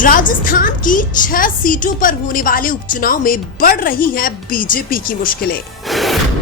राजस्थान की 6 सीटों पर होने वाले उपचुनाव में बढ़ रही है बीजेपी की मुश्किलें।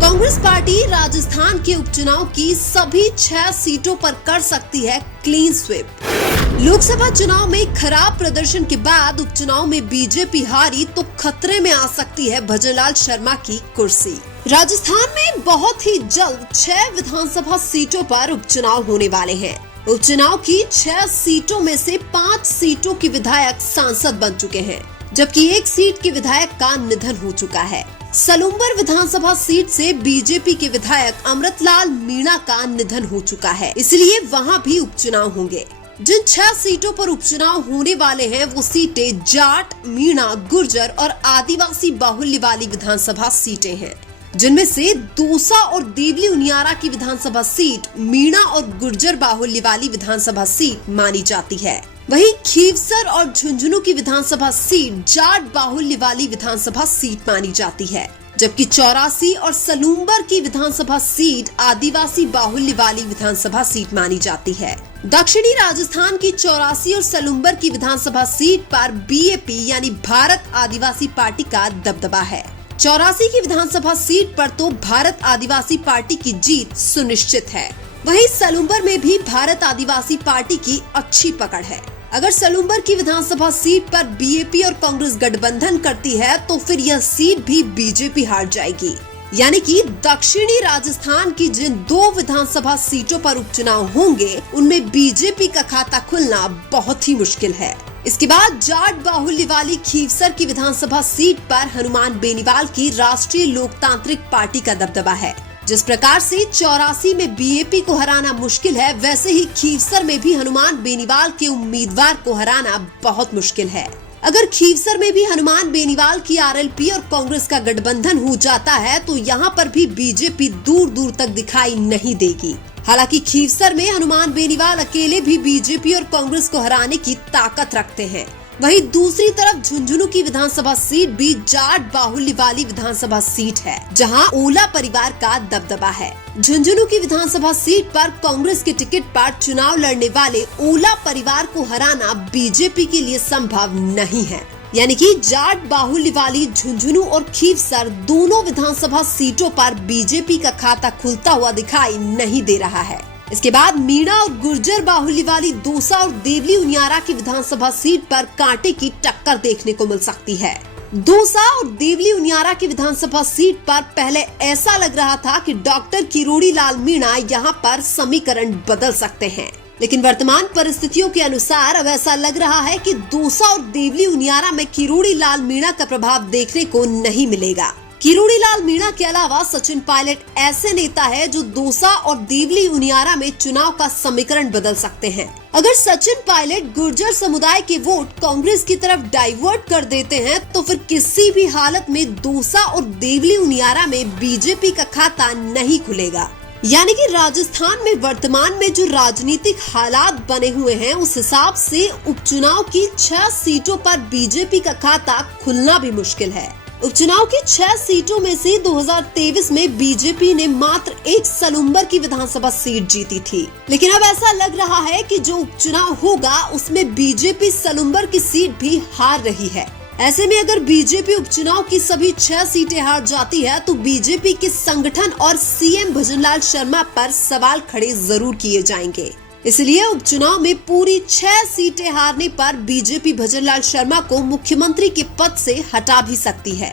कांग्रेस पार्टी राजस्थान के उपचुनाव की सभी 6 सीटों पर कर सकती है क्लीन स्वीप। लोकसभा चुनाव में खराब प्रदर्शन के बाद उपचुनाव में बीजेपी हारी तो खतरे में आ सकती है भजनलाल शर्मा की कुर्सी। राजस्थान में बहुत ही जल्द 6 विधानसभा सीटों पर उपचुनाव होने वाले हैं। उपचुनाव की 6 सीटों में से 5 सीटों के विधायक सांसद बन चुके हैं, जबकि 1 सीट के विधायक का निधन हो चुका है। सलूम्बर विधानसभा सीट से बीजेपी के विधायक अमृतलाल मीणा का निधन हो चुका है, इसलिए वहां भी उपचुनाव होंगे। जिन 6 सीटों पर उपचुनाव होने वाले हैं वो सीटें जाट, मीणा, गुर्जर और आदिवासी बाहुल्य वाली विधानसभा सीटें हैं, जिनमें से दौसा और देवली उनियारा की विधानसभा सीट मीणा और गुर्जर बाहुल्य वाली विधानसभा सीट मानी जाती है। वहीं खीवसर और झुंझुनू की विधानसभा सीट जाट बाहुल्य वाली विधानसभा सीट मानी जाती है, जबकि 84 और सलूम्बर की विधानसभा सीट आदिवासी बाहुल्य वाली विधानसभा सीट मानी जाती है। दक्षिणी राजस्थान की 84 और सलूम्बर की विधानसभा सीट पर बीएपी यानी भारत आदिवासी पार्टी का दबदबा है। 84 की विधानसभा सीट पर तो भारत आदिवासी पार्टी की जीत सुनिश्चित है। वहीं सलूम्बर में भी भारत आदिवासी पार्टी की अच्छी पकड़ है। अगर सलूम्बर की विधानसभा सीट पर बीएपी और कांग्रेस गठबंधन करती है तो फिर यह सीट भी बीजेपी हार जाएगी। यानी कि दक्षिणी राजस्थान की जिन 2 विधानसभा सीटों पर उपचुनाव होंगे उनमें बीजेपी का खाता खुलना बहुत ही मुश्किल है। इसके बाद जाट बाहुल्य वाली खीवसर की विधानसभा सीट पर हनुमान बेनीवाल की राष्ट्रीय लोकतांत्रिक पार्टी का दबदबा है। जिस प्रकार से 84 में बीएपी को हराना मुश्किल है, वैसे ही खीवसर में भी हनुमान बेनीवाल के उम्मीदवार को हराना बहुत मुश्किल है। अगर खीवसर में भी हनुमान बेनीवाल की आरएलपी और कांग्रेस का गठबंधन हो जाता है तो यहाँ पर भी बीजेपी दूर दूर तक दिखाई नहीं देगी। हालांकि खीवसर में हनुमान बेनीवाल अकेले भी बीजेपी और कांग्रेस को हराने की ताकत रखते हैं। वहीं दूसरी तरफ झुंझुनू की विधानसभा सीट भी जाट बाहुल्य वाली विधानसभा सीट है, जहां ओला परिवार का दबदबा है। झुंझुनू की विधानसभा सीट पर कांग्रेस के टिकट पर चुनाव लड़ने वाले ओला परिवार को हराना बीजेपी के लिए संभव नहीं है। यानी कि जाट बाहुल्य वाली झुंझुनू और खीवसर दोनों विधानसभा सीटों पर बीजेपी का खाता खुलता हुआ दिखाई नहीं दे रहा है। इसके बाद मीणा और गुर्जर बाहुल्य वाली दौसा और देवली उनियारा की विधानसभा सीट पर कांटे की टक्कर देखने को मिल सकती है। दौसा और देवली उनियारा की विधानसभा सीट पर पहले ऐसा लग रहा था कि डॉक्टर किरोड़ी लाल मीणा यहाँ पर समीकरण बदल सकते हैं, लेकिन वर्तमान परिस्थितियों के अनुसार अब ऐसा लग रहा है कि दौसा और देवली उनियारा में किरोड़ी लाल मीणा का प्रभाव देखने को नहीं मिलेगा। किरोड़ी लाल मीणा के अलावा सचिन पायलट ऐसे नेता है जो दौसा और देवली उनियारा में चुनाव का समीकरण बदल सकते हैं। अगर सचिन पायलट गुर्जर समुदाय के वोट कांग्रेस की तरफ डाइवर्ट कर देते हैं तो फिर किसी भी हालत में दौसा और देवली उनियारा में बीजेपी का खाता नहीं खुलेगा। यानी कि राजस्थान में वर्तमान में जो राजनीतिक हालात बने हुए हैं उस हिसाब से उपचुनाव की 6 सीटों पर बीजेपी का खाता खुलना भी मुश्किल है। उपचुनाव की 6 सीटों में से 2023 में बीजेपी ने मात्र 1 सलूम्बर की विधानसभा सीट जीती थी, लेकिन अब ऐसा लग रहा है कि जो उपचुनाव होगा उसमें बीजेपी सलूम्बर की सीट भी हार रही है। ऐसे में अगर बीजेपी उपचुनाव की सभी 6 सीटें हार जाती है तो बीजेपी के संगठन और सीएम भजनलाल शर्मा पर सवाल खड़े जरूर किए जाएंगे। इसलिए उपचुनाव में पूरी 6 सीटें हारने पर बीजेपी भजनलाल शर्मा को मुख्यमंत्री के पद से हटा भी सकती है।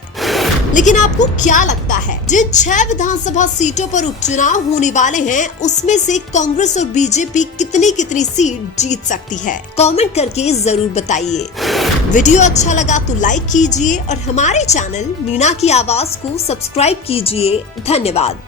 लेकिन आपको क्या लगता है, जिन 6 विधानसभा सीटों पर उपचुनाव होने वाले हैं उसमें से कांग्रेस और बीजेपी कितनी सीट जीत सकती है? कमेंट करके जरूर बताइए। वीडियो अच्छा लगा तो लाइक कीजिए और हमारे चैनल मीणा की आवाज को सब्सक्राइब कीजिए। धन्यवाद।